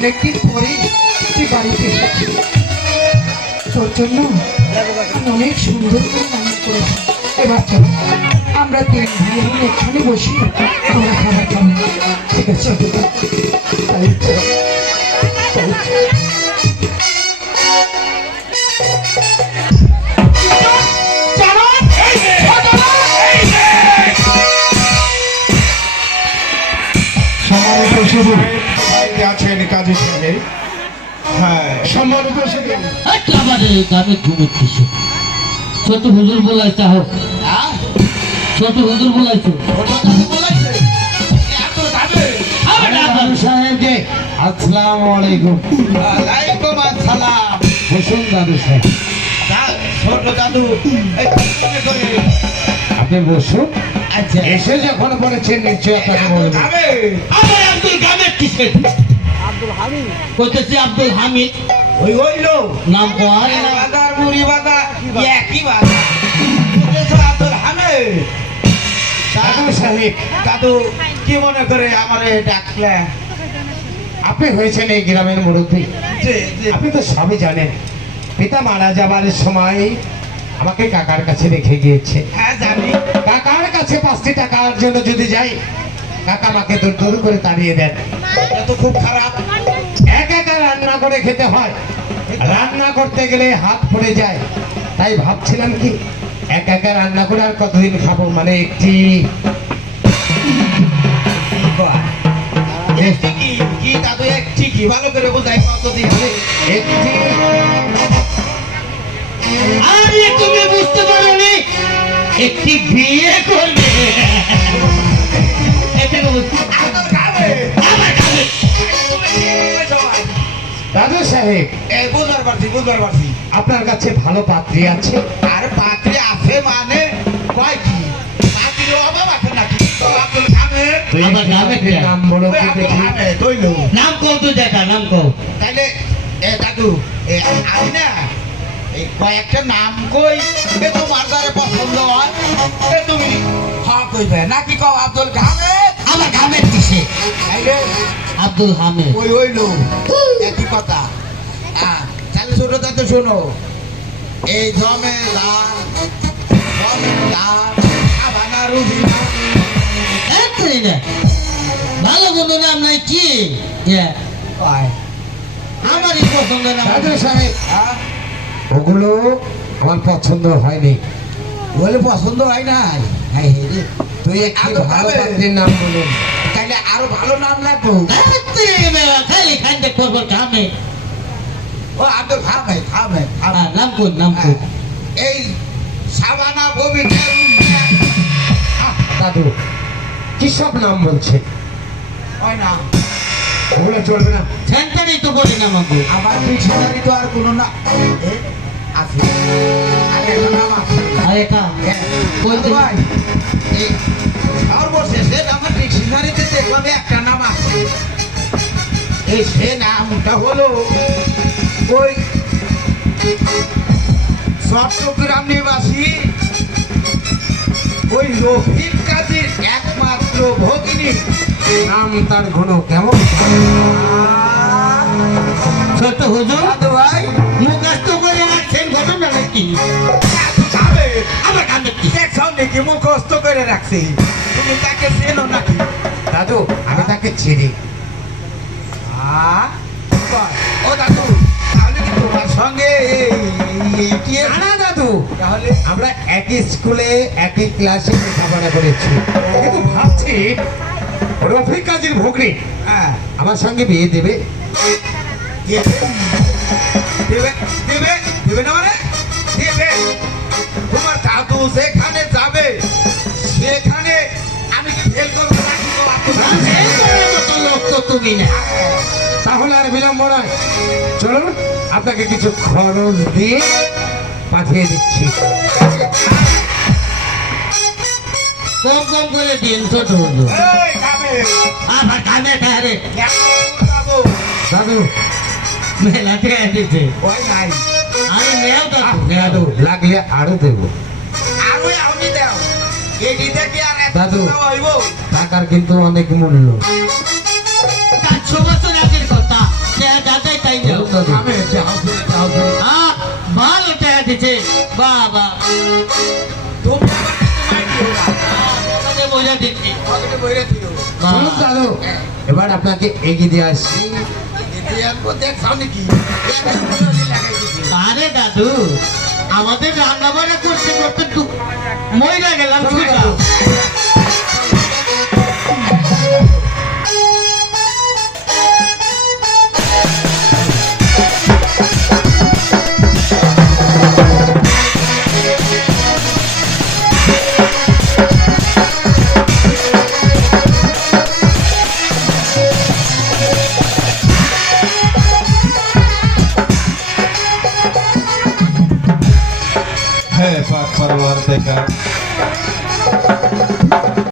অনেকদিন পরে তুই বাড়িতে এসেছি, তোর জন্য আমি অনেক সুন্দর করে রান্না করেছি। এবার চল আমরা তিন ভাই বোন এখানে বসি, আমরা খাবার খাবো। ঠিক আছে তাই চল, তাই চল। আছেন কাজী সাহেব, হ্যাঁ সম্মানিত গ্রামে ঘুমেছে ছোট হুজুর বলাইতে হোক, ছোট হুজুর বলাইছে সাহেব যে আসসালামু আলাইকুম। ওয়ালাইকুম আসসালাম। বসুন দাদু সাহেব, ছোট দাদু আপনি বসুন। আচ্ছা এসে যখন বলেছেন নিশ্চয় আপনাকে বলবেন। আমার আব্দুল গামের কিসে কইতেছি আব্দুল হামিদ ওই হইলো নাম কয় না বাজার মুড়ি বাজার একই বাজার আব্দুল হামিদ। দাদু সাহেব, দাদু কি মনে করে আমারে ডাকলে? আপনি হয়েছেন এই গ্রামের মুরব্বী, জি, জি। আপনি তো সবই জানেন। পিতা মারা যাবার সময় আমাকে কাকার কাছে রেখে গিয়েছে। হ্যাঁ জানি। কাকার কাছে 5টি টাকার জন্য যদি যাই, কাকা আমাকে দূর দূর করে তাড়িয়ে দেন। এটা তো খুব খারাপ। একা একা রান্না করে খেতে হয়, রান্না করতে গেলে হাত পড়ে যায়। তাই ভাবছিলাম কি একা একা রান্না করে আর কতদিন খাবো, মানে একটি একটি কি কি দাদু একটি কি ভালো করে বোঝাই কতদিন একটি আরে তুমি বুঝতে পারোনি একটি বিয়ে করবে এটাকে বুঝতে আব্দুল হামিদ। আমার গামে দাদু সাহেব, বুঝবার পারছি। আপনার কাছে ভালো পাত্রী আছে? আর পাত্রী আছে মানে কয় কি পাত্রীর অভাব আছে নাকি? তো আব্দুল হামিদ আমার গ্রামে নাম বলো ওই কি আব্দুল দেখি। হামিদ হইলো। নাম কও তো দেখা নাম কও তাইলে দাদু আমি না এই কয়েকটা নাম কই, এ তোমার দ্বারা পছন্দ হয় এ তুমি হ্যাঁ কইবে নাকি কও আব্দুল হামিদ? আমার গামের কিসে তাইলে আব্দুল হামিদ ওই হইলো একই কথা। তাহলে ছোট দাদু শোনো, এই ঝমেলা আবানা রুবিনা একটাই না ভালো কোনো নাম নাই কি ইয়া, কয় আমারই পছন্দ না দাদু সাহেব, হ্যাঁ ওগুলো আমার পছন্দ হয়নি। বলে পছন্দ হয় নাই। হ্যাঁ রে, তুই একটি আব্দুল ভালো হামিদ। পাত্রীর নাম বলুন। তাইলে আরো ভালো নাম লাগবো। খালি খাইতে করবো কামে ও আব্দুল হামিদ হামিদ নাম কোন নাম কোন এই সাবানা ববিতা দাদু কি সব নাম বলছে, হয় না। ওগুলো চলবে না। সেন্টারই তো বলি না আমাকে আমার ডিকশনারি তো আর কোনো না আছে। আর একটা নাম আছে। আরে কা বলতে ভাই এই আর বসে সে আমার ডিকশনারিতে দেখলাম একটা নাম আছে। এই সে নামটা হলো ওই চট্টগ্রাম নিবাসী ওই রফিক কাজীর একমাত্র ভগিনী। নাম তার ঘন কেমন? ছোট হুজুর দাদু ভাই মুখস্থ করে রাখছেন ঘটনা নাকি আমার কানে কি দেখছো নাকি মুখস্থ করে রাখছি? তুমি তাকে চেনো নাকি? দাদু আমি তাকে চিনি। ও দাদু তাহলে কি তোমার সঙ্গে না দাদু, তাহলে আমরা একই স্কুলে একই ক্লাসে লেখাপড়া করেছি, কিন্তু ভাবছি রফিক কাজীর ভগ্নী হ্যাঁ আমার সঙ্গে বিয়ে দেবে। দেবে দেবে দেবে দেবে না মানে দেবে। তোমার দাদু যেখানে যাবে সেখানে আমি কি ফেল করবো নাকি? লোক তো তুমি না তাহলে আর বিলম্ব নয়, চলুন আপনাকে কিছু খরচ দিয়ে পাঠিয়ে দিচ্ছি। কম কম করে দিন ছোট হুজুর এই যাবে আমার কানে ঠারে যাবো দাদু মেলা ঠেয়া দিতে ওই নাই আমি নেও দাদু দাদু লাগলে আরো দেবো। আরো আমি দাও এটি দেখি আর এত দাদু। দেওয়া হইব। টাকার কিন্তু অনেক মূল্য। 400 বছর আগের কথা দাদু আমি যাও আহ, ভালো টাকা দিছে বাবা বোঝা দিচ্ছি চলুন দাদু এবার আপনাকে এগিয়ে দিয়ে আসছি আরে দাদু আমাদের রান্না বান্না করতে করতে তো মইরা গেলাম সেটা। है पाक परवार देखा